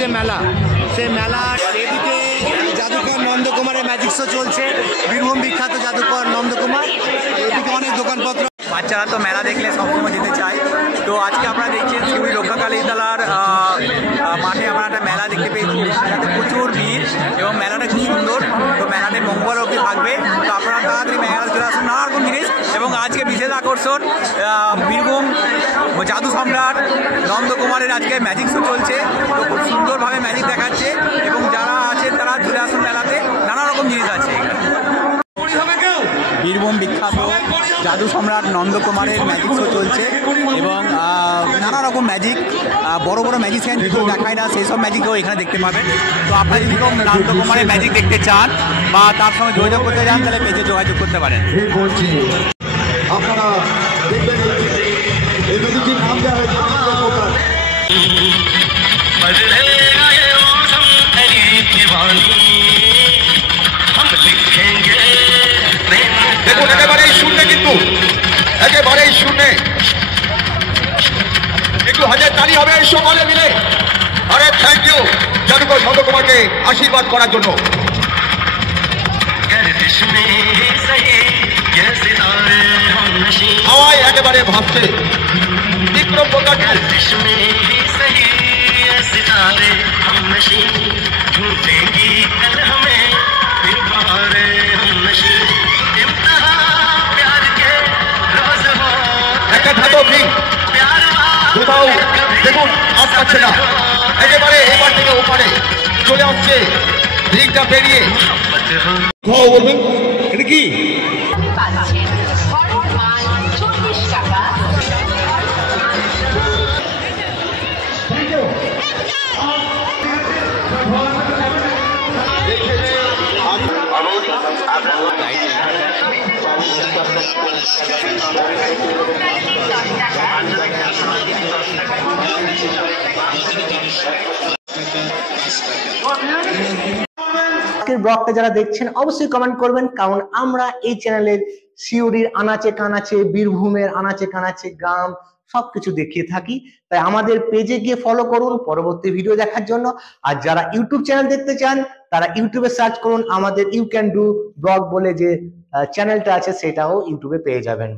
যে মেলা, সেই মেলা এদিকে জাদুকর নন্দকুমারের ম্যাজিক শো চলছে, বীরভূম বিখ্যাত জাদুকর নন্দকুমার। এদিকে অনেক দোকানপত্র। বাচ্চারা তো মেলা দেখলে সবসময় যেতে চায়। তো আজকে আপনারা দেখছেন শিউরি রক্ষাকালী তলার মাঠে আমরা একটা মেলা দেখতে পেয়েছি, সেটাতে প্রচুর ভিড় এবং মেলাটা খুব সুন্দর। তো মেলাতে মঙ্গল অবধি থাকবে, তো আপনারা তাড়াতাড়ি মেলা চলে আসুন। নানা রকম জিনিস এবং আজকে বিশেষ আকর্ষণ বীরভূম জাদু সম্রাট নন্দকুমারের আজকে ম্যাজিক শো চলছে। তো খুব সুন্দরভাবে ম্যাজিক দেখাচ্ছে এবং যারা আছে তারা চলে আসুন মেলাতে, নানা রকম জিনিস আছে। বীরভূম বিখ্যাত জাদু সম্রাট নন্দকুমারের ম্যাজিক শো চলছে এবং নানা রকম ম্যাজিক, বড় বড় ম্যাজিশিয়ান যেগুলো দেখায় না সেই সব ম্যাজিকও এখানে দেখতে পাবেন। তো আপনারা যদি নন্দকুমারের ম্যাজিক দেখতে চান বা তার সঙ্গে যোগাযোগ করতে চান তাহলে পেজে যোগাযোগ করতে পারেন। আপনারা দেখবেন এই ম্যাজিকটির নাম দেওয়া হয়েছে দেখুন, একেবারেই শূন্য, কিন্তু একেবারেই শূন্য। একটু হাজার তালি হবে সকলে মিলে। আরে থ্যাংক ইউ জাদুকর নন্দকুমারকে আশীর্বাদ করার জন্য। হাওয়ায় একেবারে ভাবছে বিক্রম প্রকাশ। একটা ধাতো কোথাও দেখুন আপ পাচ্ছে না, একেবারে এবার থেকে ওপারে চলে আসছে রিংটা পেরিয়ে। বলবেন এটা কি? আজকের ব্লগটা যারা দেখছেন অবশ্যই কমেন্ট করবেন, কারণ আমরা এই চ্যানেলের সিউড়ির আনাচে কানাচে, বীরভূমের আনাচে কানাচে গ্রাম সবকিছু দেখিয়ে থাকি। তাই আমাদের পেজে গিয়ে ফলো করুন পরবর্তী ভিডিও দেখার জন্য। আর যারা ইউটিউব চ্যানেল দেখতে চান তারা ইউটিউবে সার্চ করুন আমাদের ইউ ক্যান ডু ব্লগ বলে যে চ্যানেলটা আছে, সেটাও ইউটিউবে পেয়ে যাবেন।